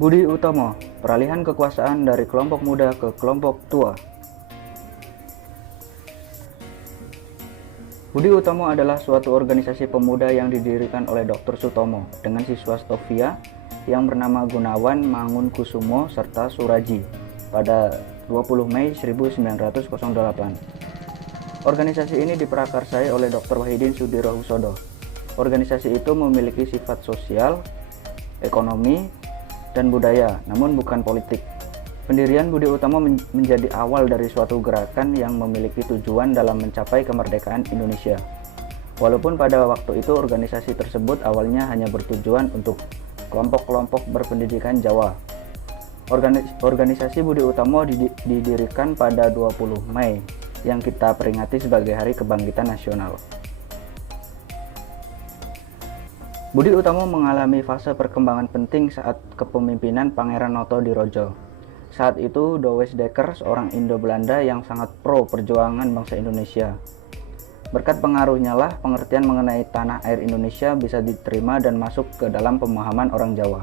Budi Utomo, peralihan kekuasaan dari kelompok muda ke kelompok tua. Budi Utomo adalah suatu organisasi pemuda yang didirikan oleh Dr. Sutomo dengan siswa Stovia yang bernama Gunawan Mangunkusumo serta Suraji pada 20 Mei 1908. Organisasi ini diprakarsai oleh Dr. Wahidin Sudirohusodo. Organisasi itu memiliki sifat sosial, ekonomi, dan budaya, namun bukan politik. Pendirian Budi Utomo menjadi awal dari suatu gerakan yang memiliki tujuan dalam mencapai kemerdekaan Indonesia. Walaupun pada waktu itu organisasi tersebut awalnya hanya bertujuan untuk kelompok-kelompok berpendidikan Jawa. Organisasi Budi Utomo didirikan pada 20 Mei yang kita peringati sebagai Hari Kebangkitan Nasional. Budi Utomo mengalami fase perkembangan penting saat kepemimpinan Pangeran Noto-Diojo. Saat itu Douwes Dekker, seorang Indo-Belanda yang sangat pro perjuangan bangsa Indonesia. Berkat pengaruhnya lah pengertian mengenai tanah air Indonesia bisa diterima dan masuk ke dalam pemahaman orang Jawa.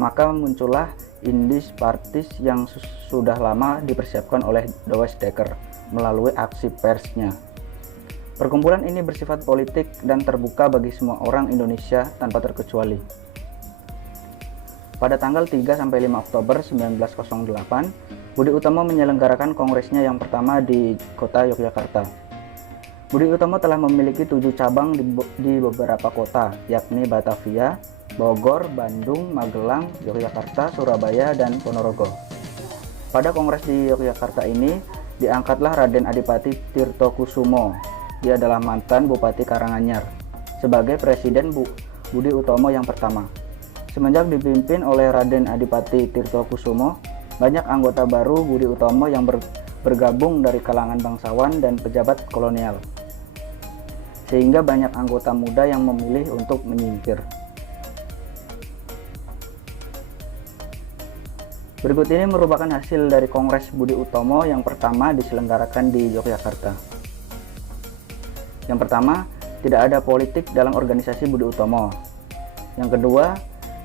Maka muncullah Indische Partij yang sudah lama dipersiapkan oleh Douwes Dekker melalui aksi persnya. Perkumpulan ini bersifat politik dan terbuka bagi semua orang Indonesia tanpa terkecuali. Pada tanggal 3-5 Oktober 1908, Budi Utomo menyelenggarakan kongresnya yang pertama di kota Yogyakarta. Budi Utomo telah memiliki 7 cabang di beberapa kota, yakni Batavia, Bogor, Bandung, Magelang, Yogyakarta, Surabaya, dan Ponorogo. Pada kongres di Yogyakarta ini, diangkatlah Raden Adipati Tirtokusumo. Dia adalah mantan Bupati Karanganyar sebagai Presiden Budi Utomo yang pertama. Semenjak dipimpin oleh Raden Adipati Tirtokusumo, banyak anggota baru Budi Utomo yang bergabung dari kalangan bangsawan dan pejabat kolonial, sehingga banyak anggota muda yang memilih untuk menyingkir. Berikut ini merupakan hasil dari Kongres Budi Utomo yang pertama diselenggarakan di Yogyakarta. Yang pertama, tidak ada politik dalam organisasi Budi Utomo. Yang kedua,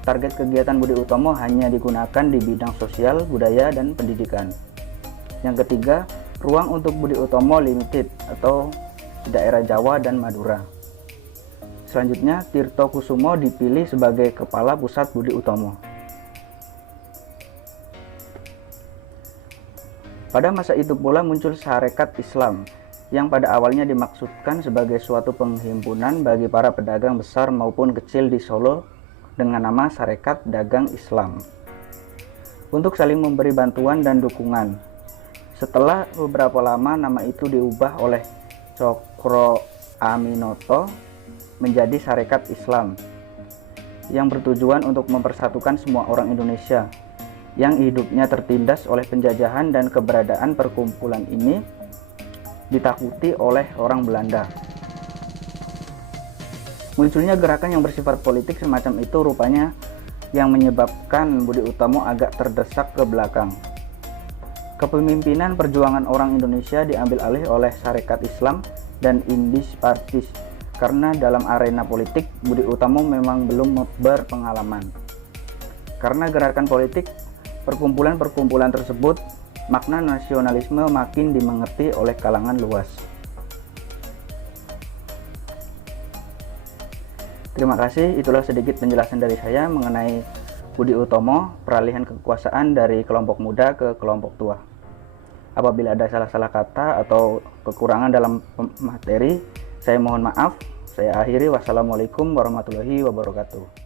target kegiatan Budi Utomo hanya digunakan di bidang sosial, budaya, dan pendidikan. Yang ketiga, ruang untuk Budi Utomo limited atau di daerah Jawa dan Madura. Selanjutnya, Tirtokusumo dipilih sebagai kepala pusat Budi Utomo. Pada masa itu pula muncul Sarekat Islam yang pada awalnya dimaksudkan sebagai suatu penghimpunan bagi para pedagang besar maupun kecil di Solo dengan nama Sarekat Dagang Islam untuk saling memberi bantuan dan dukungan. Setelah beberapa lama nama itu diubah oleh Cokro Aminoto menjadi Sarekat Islam yang bertujuan untuk mempersatukan semua orang Indonesia yang hidupnya tertindas oleh penjajahan, dan keberadaan perkumpulan ini ditakuti oleh orang Belanda. Munculnya gerakan yang bersifat politik semacam itu rupanya yang menyebabkan Budi Utomo agak terdesak ke belakang. Kepemimpinan perjuangan orang Indonesia diambil alih oleh Sarekat Islam dan Indische Partij karena dalam arena politik Budi Utomo memang belum berpengalaman. Karena gerakan politik perkumpulan-perkumpulan tersebut, makna nasionalisme makin dimengerti oleh kalangan luas. Terima kasih, itulah sedikit penjelasan dari saya mengenai Budi Utomo, peralihan kekuasaan dari kelompok muda ke kelompok tua. Apabila ada salah-salah kata atau kekurangan dalam materi, saya mohon maaf. Saya akhiri, wassalamualaikum warahmatullahi wabarakatuh.